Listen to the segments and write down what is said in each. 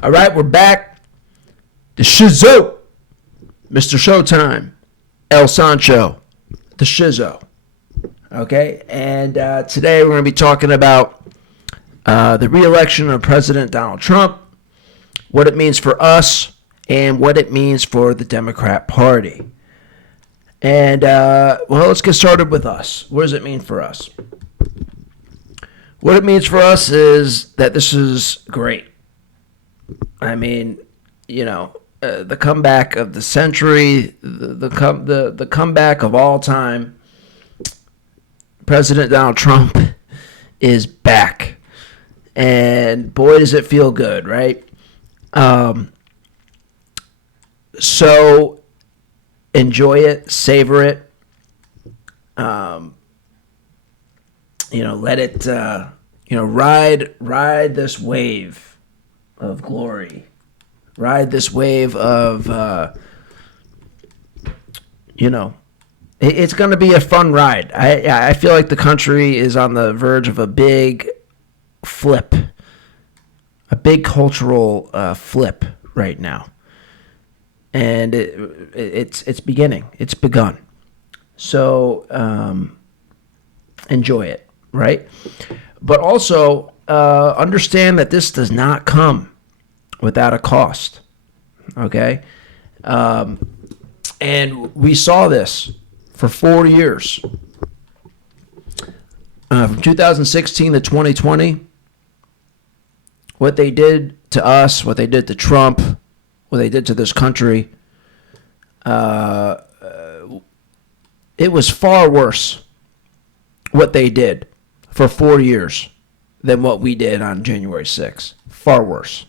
All right, we're back. The Shizow, Mr. Showtime, El Sancho, the Shizow. Okay, and today we're going to be talking about the re-election of President Donald Trump, what it means for us, and what it means for the Democrat Party. And, let's get started with us. What does it mean for us? What it means for us is that this is great. I mean, the comeback of the century, the comeback of all time. President Donald Trump is back, and boy, does it feel good, right? So enjoy it, savor it. Let it, ride this wave of glory. Ride this wave of, it's going to be a fun ride. I feel like the country is on the verge of a big flip, a big cultural flip right now. And it's beginning. It's begun. So enjoy it, right? But also understand that this does not come without a cost, okay? And we saw this for 4 years. From 2016 to 2020, what they did to us, what they did to Trump, what they did to this country, it was far worse what they did for 4 years than what we did on January 6th. Far worse.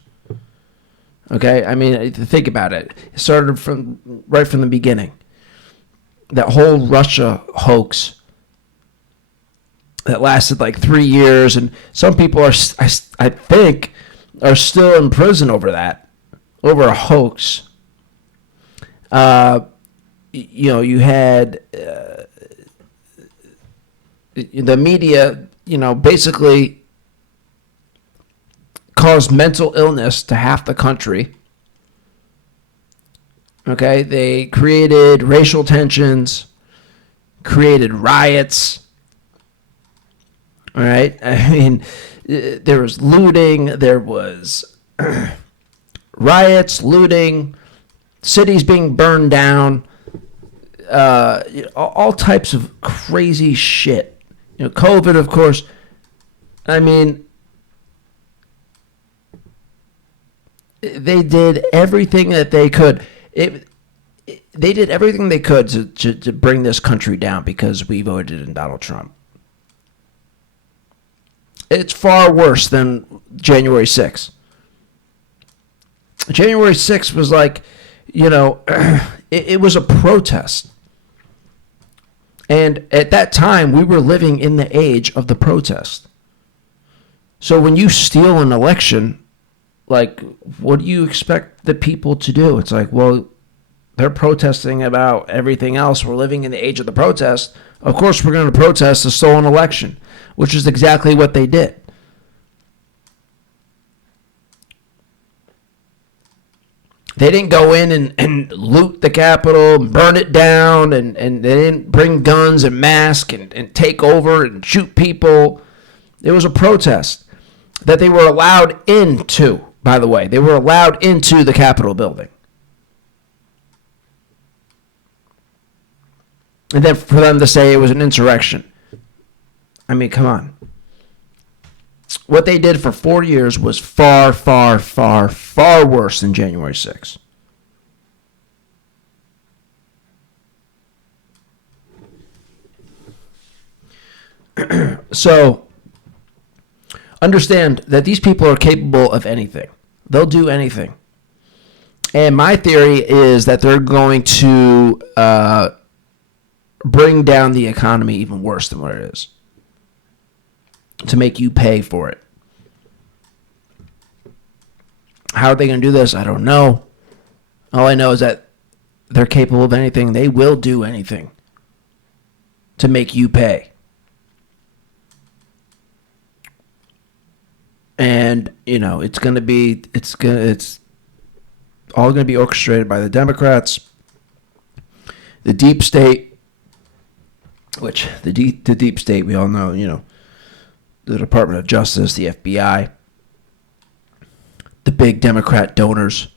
Okay? I mean, think about it. It started right from the beginning. That whole Russia hoax that lasted like 3 years, and some people I think, are still in prison over that, over a hoax. You had the media, basically caused mental illness to half the country. Okay, they created racial tensions, created riots. All right, I mean, there was looting, there was riots, looting, cities being burned down, all types of crazy shit. COVID, of course. I mean, they did everything that they could. They did everything they could to bring this country down because we voted in Donald Trump. It's far worse than January 6th. January 6th was like, it was a protest. And at that time, we were living in the age of the protest. So when you steal an election, like, what do you expect the people to do? It's like, well, they're protesting about everything else. We're living in the age of the protest. Of course, we're going to protest a stolen election, which is exactly what they did. They didn't go in and loot the Capitol and burn it down, and they didn't bring guns and masks and take over and shoot people. It was a protest that they were allowed into, by the way. They were allowed into the Capitol building. And then for them to say it was an insurrection. I mean, come on. What they did for 4 years was far, far, far, far worse than January 6th. So, understand that these people are capable of anything. They'll do anything. And my theory is that they're going to bring down the economy even worse than what it is, to make you pay for it. How are they going to do this? I don't know. All I know is that they're capable of anything. They will do anything to make you pay. And it's all going to be orchestrated by the Democrats, the deep state, which the deep state, we all know, the Department of Justice, the FBI, the big Democrat donors,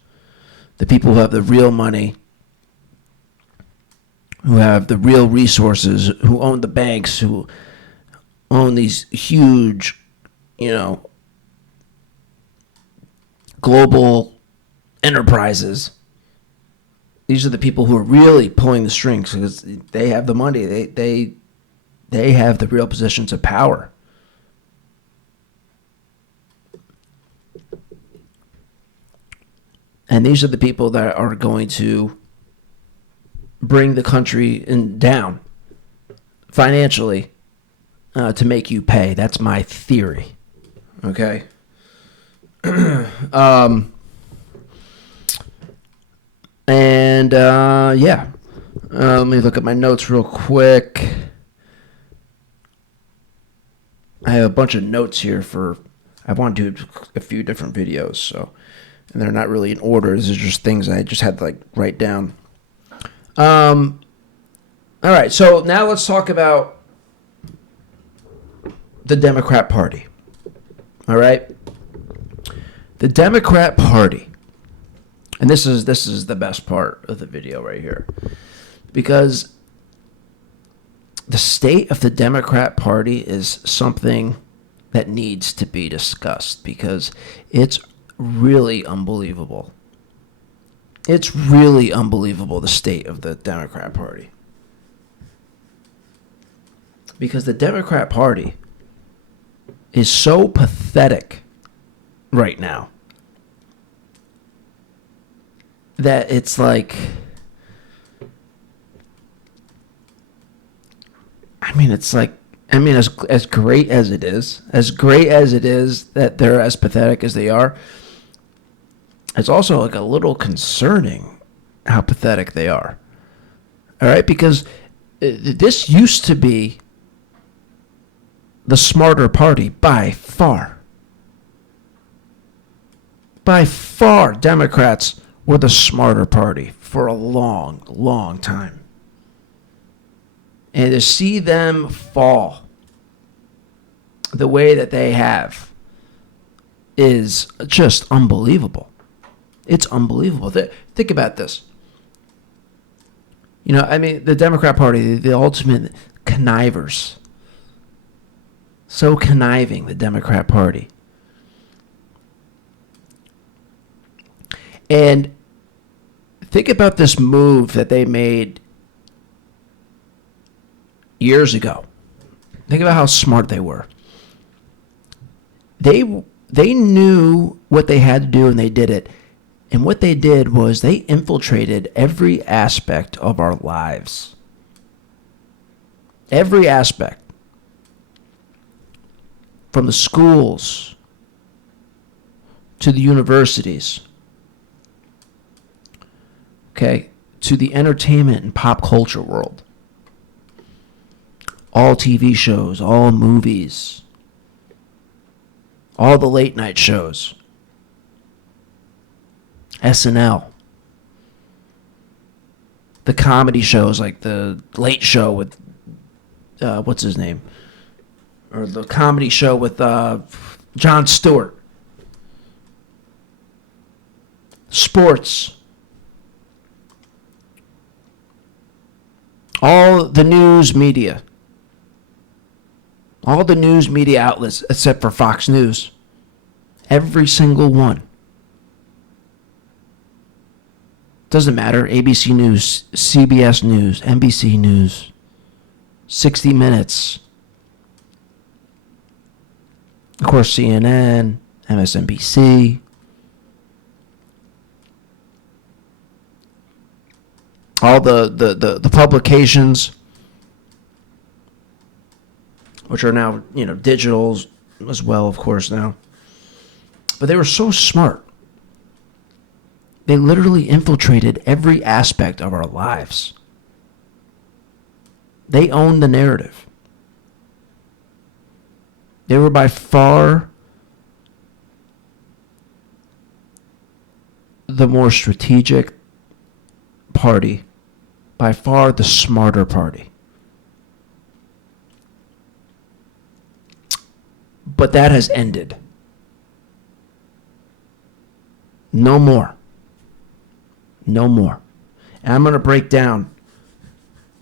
the people who have the real money, who have the real resources, who own the banks, who own these huge, global enterprises. These are the people who are really pulling the strings because they have the money. They have the real positions of power. And these are the people that are going to bring the country down financially to make you pay. That's my theory. Okay? Let me look at my notes real quick. I have a bunch of notes here I want to do a few different videos, and they're not really in order. These are just things I just had to write down. All right, so now let's talk about the Democrat Party. All right? The Democrat Party. And this is the best part of the video right here. Because the state of the Democrat Party is something that needs to be discussed because it's really unbelievable. It's really unbelievable, the state of the Democrat Party. Because the Democrat Party is so pathetic right now that it's as great as it is that they're as pathetic as they are, it's also a little concerning how pathetic they are. All right, because this used to be the smarter party by far. By far, Democrats were the smarter party for a long, long time. And to see them fall the way that they have is just unbelievable. It's unbelievable. Think about this. The Democrat Party, the ultimate connivers. So conniving, the Democrat Party. And think about this move that they made years ago. Think about how smart they were. They knew what they had to do and they did it. And what they did was they infiltrated every aspect of our lives. Every aspect. From the schools to the universities. Okay, to the entertainment and pop culture world. All TV shows, all movies, all the late night shows, SNL, the comedy shows like the Late Show with, what's his name? Or the comedy show with Jon Stewart. Sports. All the news media. All the news media outlets except for Fox News. Every single one. Doesn't matter. ABC News, CBS News, NBC News, 60 Minutes. Of course, CNN, MSNBC. All the publications, which are now, digital as well, of course, now. But they were so smart. They literally infiltrated every aspect of our lives. They owned the narrative. They were by far the more strategic party, by far the smarter party. But that has ended. No more. No more. And I'm going to break down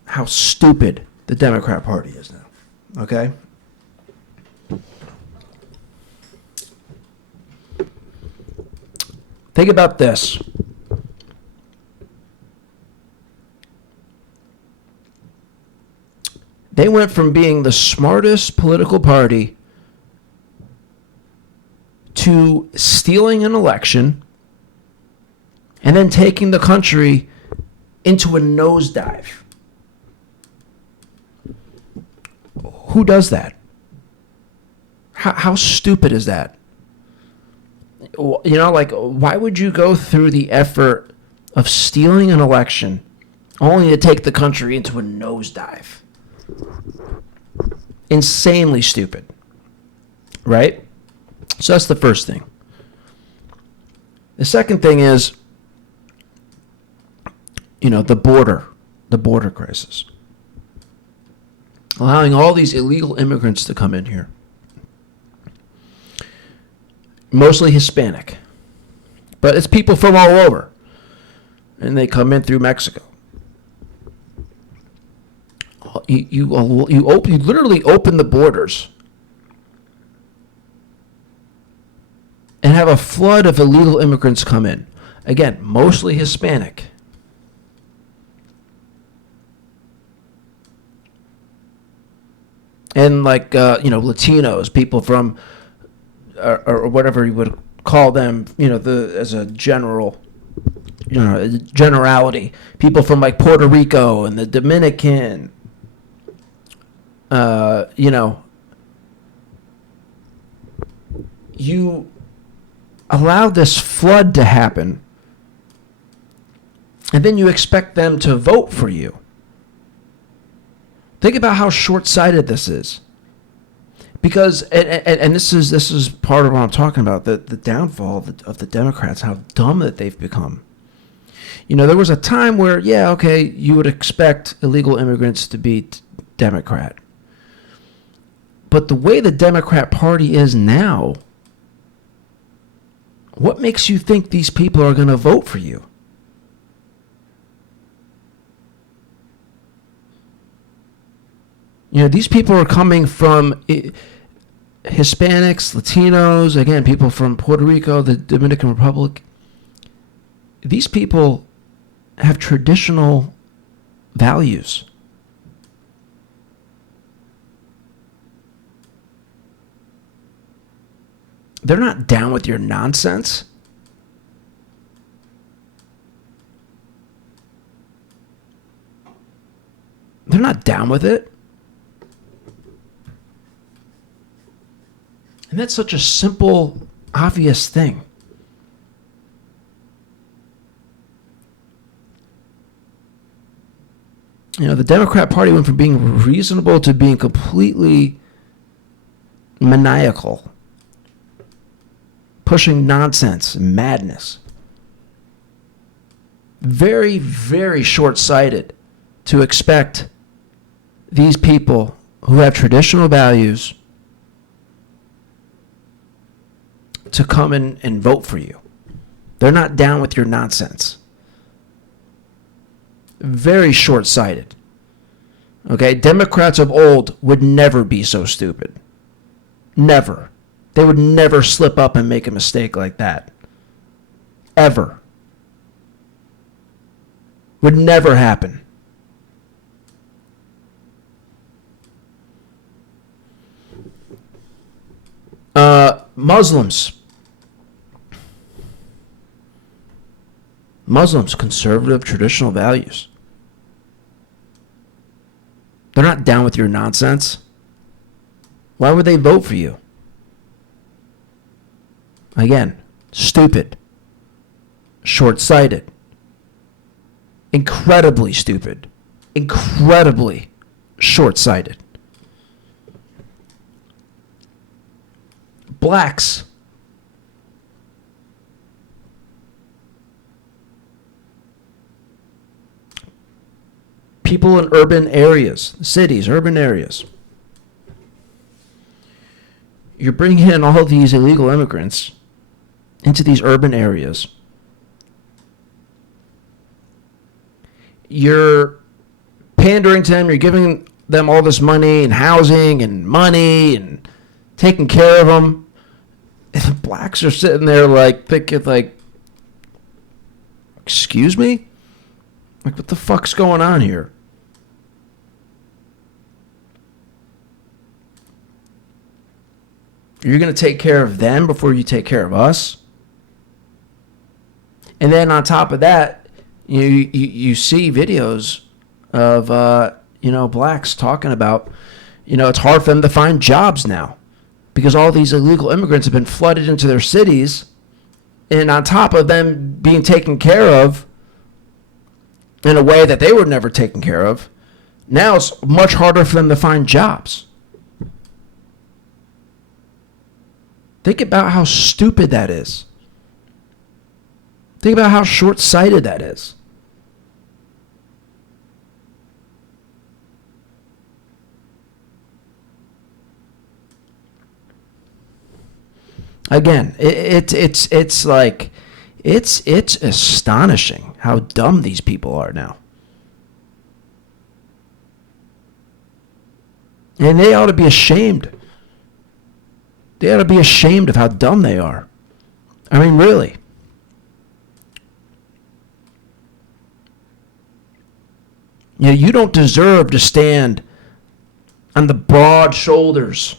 how stupid the Democrat Party is now. Okay? Think about this. They went from being the smartest political party to stealing an election and then taking the country into a nosedive. Who does that? How stupid is that? You know, like, why would you go through the effort of stealing an election only to take the country into a nosedive? Insanely stupid. Right? So that's the first thing. The second thing is, the border crisis. Allowing all these illegal immigrants to come in here. Mostly Hispanic. But it's people from all over. And they come in through Mexico. You literally open the borders and have a flood of illegal immigrants come in. Again, mostly Hispanic. And Latinos, people from, or whatever you would call them, as a generality. People from like Puerto Rico and the Dominican, you allow this flood to happen, and then you expect them to vote for you. Think about how short-sighted this is. Because, and this is part of what I'm talking about, the downfall of the Democrats, how dumb that they've become. There was a time where, you would expect illegal immigrants to be Democrat. But the way the Democrat Party is now, what makes you think these people are going to vote for you? These people are coming from Hispanics, Latinos, again, people from Puerto Rico, the Dominican Republic. These people have traditional values. They're not down with your nonsense. They're not down with it. And that's such a simple, obvious thing. The Democrat Party went from being reasonable to being completely maniacal, pushing nonsense and madness. Very, very short-sighted to expect these people who have traditional values to come in and vote for you. They're not down with your nonsense. Very short-sighted. Okay? Democrats of old would never be so stupid. Never. They would never slip up and make a mistake like that. Ever. Would never happen. Muslims, conservative, traditional values. They're not down with your nonsense. Why would they vote for you? Again, stupid, short-sighted, incredibly stupid, incredibly short-sighted. Blacks. people in urban areas, cities, urban areas. You're bringing in all these illegal immigrants into these urban areas. You're pandering to them. You're giving them all this money and housing and money and taking care of them. And the blacks are sitting there like thinking like, excuse me? Like, what the fuck's going on here? You're going to take care of them before you take care of us? And then on top of that, you see videos of, blacks talking about, it's hard for them to find jobs now because all these illegal immigrants have been flooded into their cities. And on top of them being taken care of in a way that they were never taken care of, now it's much harder for them to find jobs. Think about how stupid that is. Think about how short-sighted that is. Again, it's astonishing how dumb these people are now. And they ought to be ashamed. They ought to be ashamed of how dumb they are. I mean, really. You don't deserve to stand on the broad shoulders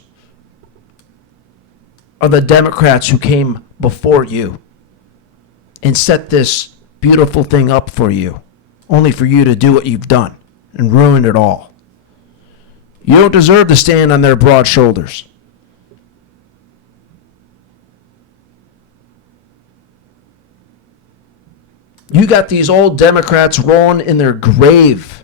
of the Democrats who came before you and set this beautiful thing up for you, only for you to do what you've done and ruin it all. You don't deserve to stand on their broad shoulders. You got these old Democrats rolling in their grave.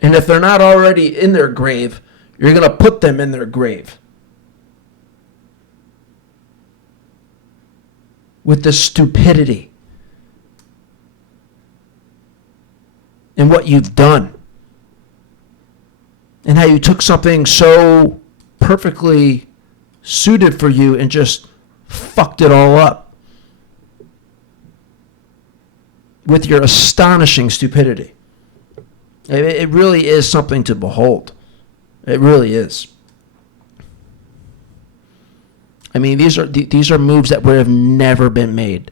And if they're not already in their grave, you're going to put them in their grave. With the stupidity and what you've done. And how you took something so perfectly suited for you and just fucked it all up. With your astonishing stupidity. It really is something to behold. It really is. I mean, these are moves that would have never been made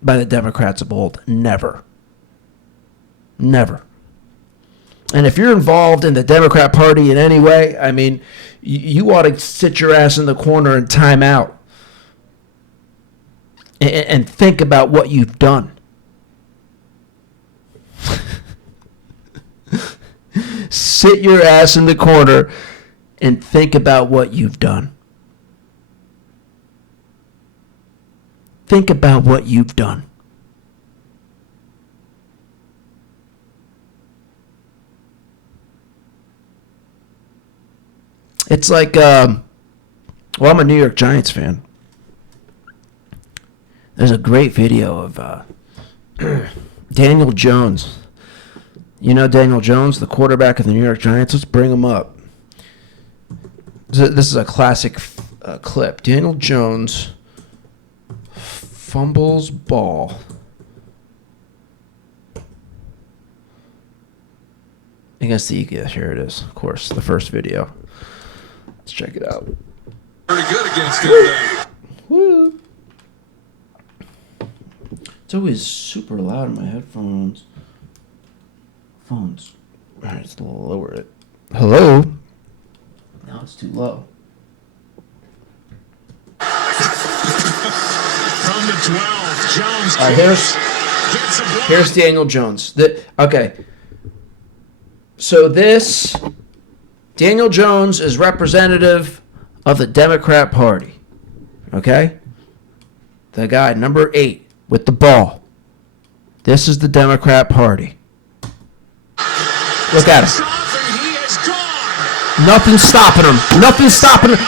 by the Democrats of old. Never. Never. And if you're involved in the Democrat Party in any way, I mean, you ought to sit your ass in the corner and time out. And think about what you've done. Sit your ass in the corner and think about what you've done. Think about what you've done. It's like, I'm a New York Giants fan. There's a great video of Daniel Jones. You know Daniel Jones, the quarterback of the New York Giants? Let's bring him up. This is a classic clip. Daniel Jones fumbles ball. Against the Eagles. Here it is. Of course, the first video. Let's check it out. Pretty good against him. Woo. It's always super loud in my headphones. All right, let's lower it. Hello? Now it's too low. From the 12, Jones. All right, here's Daniel Jones. Okay. So this, Daniel Jones is representative of the Democrat Party. Okay? The guy, number 8, with the ball. This is the Democrat Party. Look at him. Nothing's stopping him. Nothing's stopping him.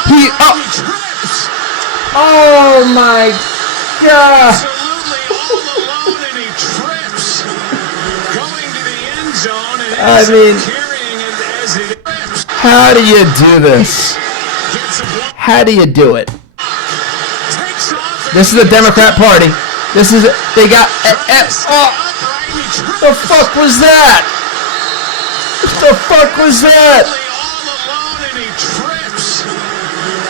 Oh my God. Absolutely all alone, and he I mean, how do you do this? How do you do it? This is the Democrat Party. This is, they got, the fuck was that? The fuck was that? All alone, and he trips,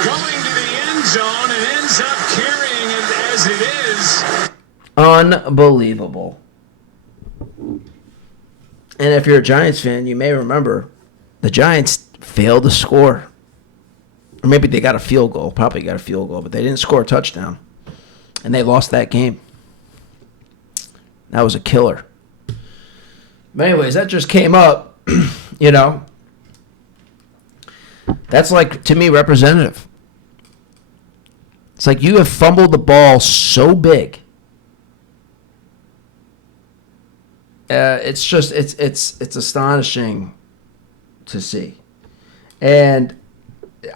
going to the end zone, and ends up carrying it as it is. Unbelievable. And if you're a Giants fan, you may remember the Giants failed to score. Or maybe they got a field goal. Probably got a field goal, but they didn't score a touchdown. And they lost that game. That was a killer. But anyways, that just came up, you know. That's like, to me, representative. It's like you have fumbled the ball so big. It's just, it's astonishing to see. And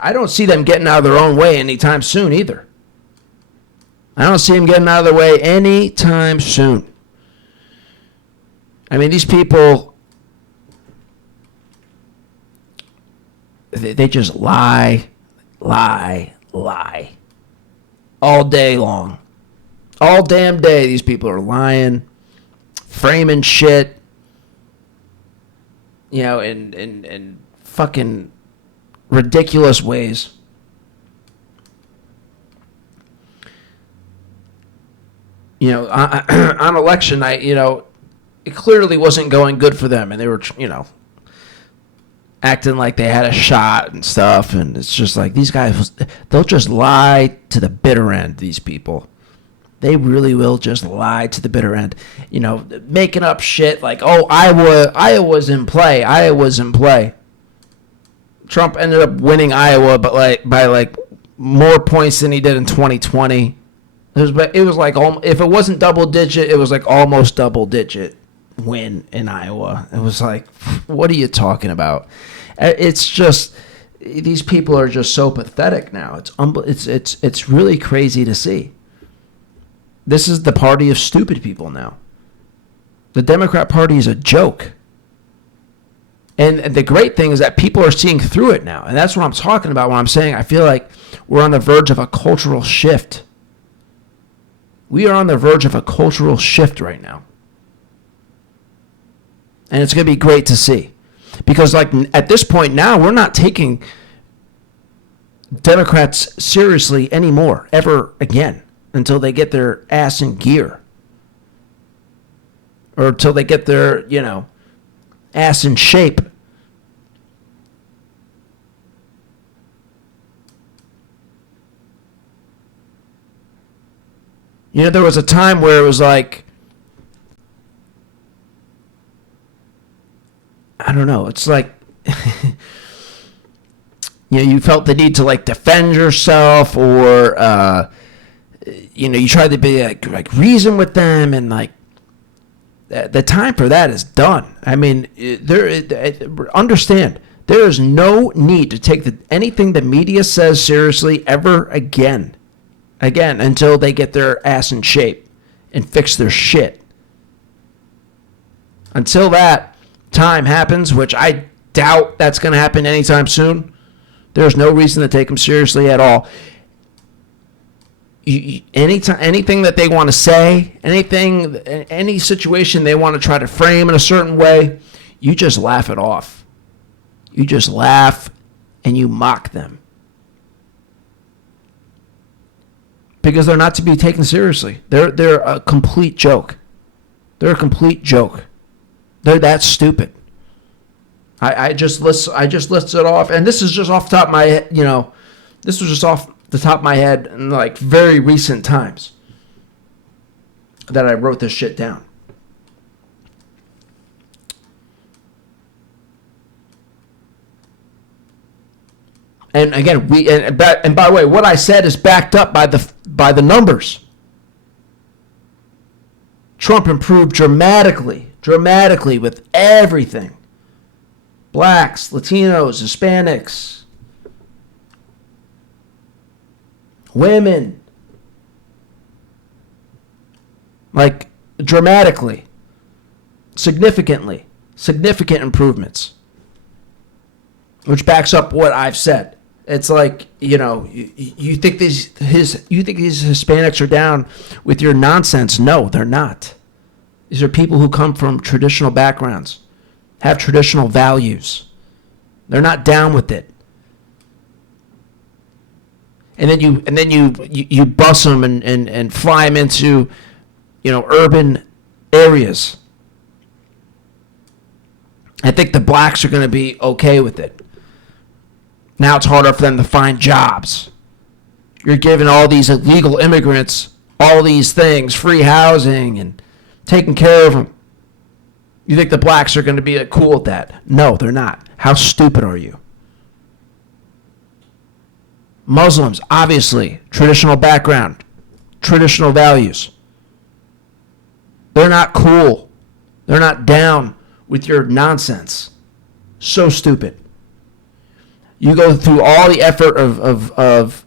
I don't see them getting out of their own way anytime soon either. I don't see them getting out of their way anytime soon. I mean, these people, they just lie all day long. All damn day, these people are lying, framing shit, you know, in fucking ridiculous ways. You know, on election night, you know, it clearly wasn't going good for them, and they were, you know, acting like they had a shot and stuff, and it's just like these guys, they'll just lie to the bitter end, these people. They really will just lie to the bitter end. You know, making up shit like, oh, Iowa's in play. Iowa's in play. Trump ended up winning Iowa, but by more points than he did in 2020. It was like, if it wasn't double digit, it was like almost double digit win in Iowa. It was like, what are you talking about? It's just, these people are just so pathetic now. It's really crazy to see. This is the party of stupid people now. The Democrat Party is a joke. And the great thing is that people are seeing through it now. And that's what I'm talking about when I'm saying I feel like we're on the verge of a cultural shift. We are on the verge of a cultural shift right now. And it's going to be great to see. Because like at this point now, we're not taking Democrats seriously anymore, ever again, until they get their ass in gear. Or until they get their, you know, ass in shape. You know, there was a time where it was like, I don't know, it's like, you know, you felt the need to like defend yourself, or, you know, you tried to be like reason with them, and like, the time for that is done. I mean, understand, there is no need to take anything the media says seriously ever again, until they get their ass in shape and fix their shit. Until that time happens, which I doubt that's going to happen anytime soon, there's no reason to take them seriously at all. Anything that they want to say, any situation they want to try to frame in a certain way, you just laugh it off. You just laugh and you mock them. Because they're not to be taken seriously. They're a complete joke. They're a complete joke. They're that stupid. I just listed off, and this is just off the top of my head, you know, this was just off the top of my head in like very recent times that I wrote this shit down. And again, and by the way, what I said is backed up by the numbers. Trump improved dramatically with everything. Blacks, Latinos, Hispanics, women. Like dramatically, significantly. Significant improvements. Which backs up what I've said. It's like, you think these Hispanics are down with your nonsense. No, they're not. These are people who come from traditional backgrounds, have traditional values. They're not down with it. And then you bus them and fly them into, urban areas. I think the blacks are going to be okay with it. Now it's harder for them to find jobs. You're giving all these illegal immigrants all these things, free housing and taking care of them. You think the blacks are going to be cool with that? No, they're not. How stupid are you? Muslims, obviously, traditional background, traditional values. They're not cool. They're not down with your nonsense. So stupid. You go through all the effort of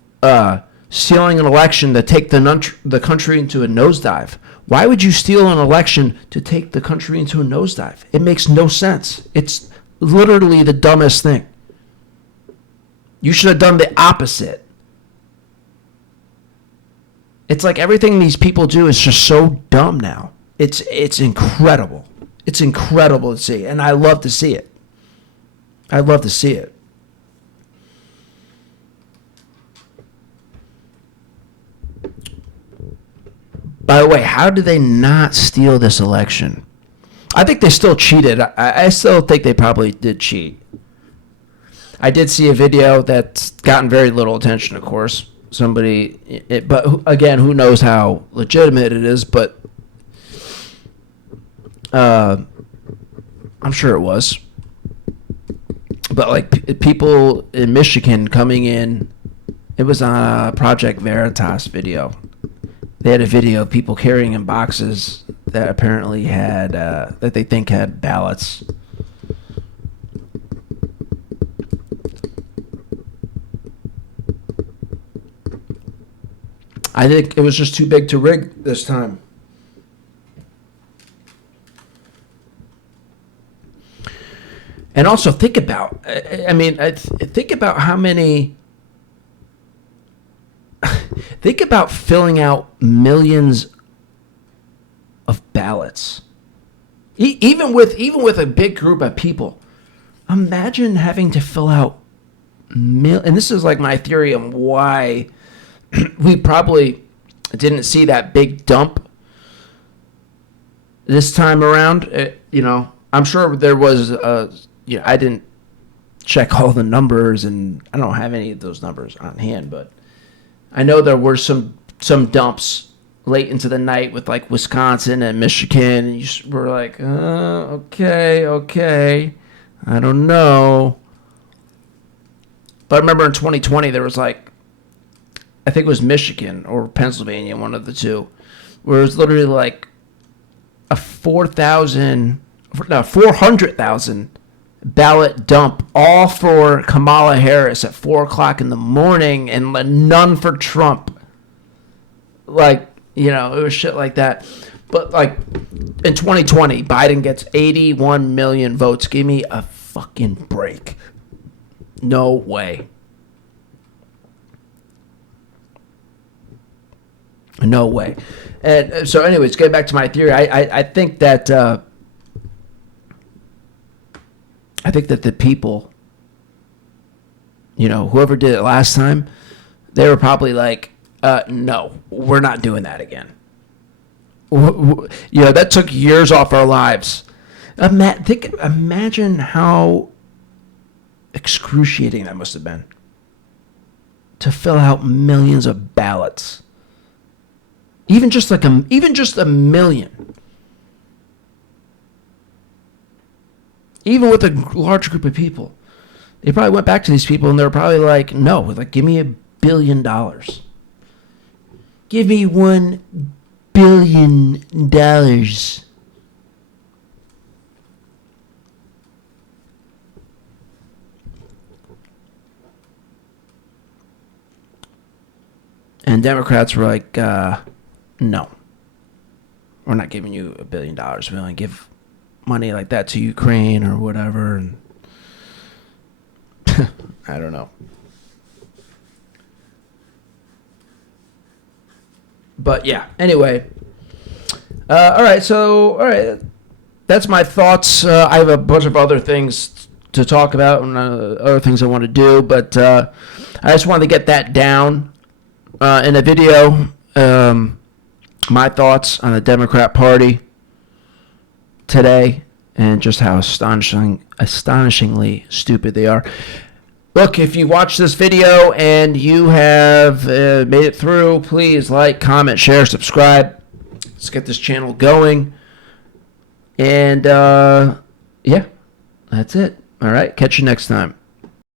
stealing an election to take the country into a nosedive. Why would you steal an election to take the country into a nosedive? It makes no sense. It's literally the dumbest thing. You should have done the opposite. It's like everything these people do is just so dumb now. It's incredible. It's incredible to see, and I love to see it. I love to see it. By the way, how did they not steal this election? I think they still cheated. I still think they probably did cheat. I did see a video that's gotten very little attention, of course. But again, who knows how legitimate it is, but I'm sure it was. But like people in Michigan coming in, it was on a Project Veritas video. They had a video of people carrying in boxes that apparently had, that they think had ballots. I think it was just too big to rig this time. And also think about, think about how many, think about filling out millions of ballots. Even with a big group of people. Imagine having to fill out and this is like my theory on why we probably didn't see that big dump this time around. I'm sure there was I didn't check all the numbers, and I don't have any of those numbers on hand, but I know there were some dumps late into the night with like Wisconsin and Michigan, and you were like, okay, I don't know. But I remember in 2020 there was like, I think it was Michigan or Pennsylvania, one of the two, where it was literally like a 400,000 ballot dump, all for Kamala Harris at 4 o'clock in the morning, and none for Trump. Like, it was shit like that. But like in 2020, Biden gets 81 million votes. Give me a fucking break. No way. No way. And so anyways, getting back to my theory, I think that the people, whoever did it last time, they were probably like, no, we're not doing that again. That took years off our lives. Imagine how excruciating that must have been to fill out millions of ballots. Even just a million. Even with a large group of people. They probably went back to these people and they were probably like, no, like, give me $1 billion. Give me $1 billion. And Democrats were like, no, we're not giving you $1 billion. We only give money like that to Ukraine or whatever. And I don't know. But yeah, anyway. All right, that's my thoughts. I have a bunch of other things to talk about and other things I want to do, but I just wanted to get that down in a video. My thoughts on the Democrat Party today and just how astonishingly stupid they are. Look, if you watch this video and you have made it through, please like, comment, share, subscribe. Let's get this channel going. And, yeah, that's it. All right, catch you next time.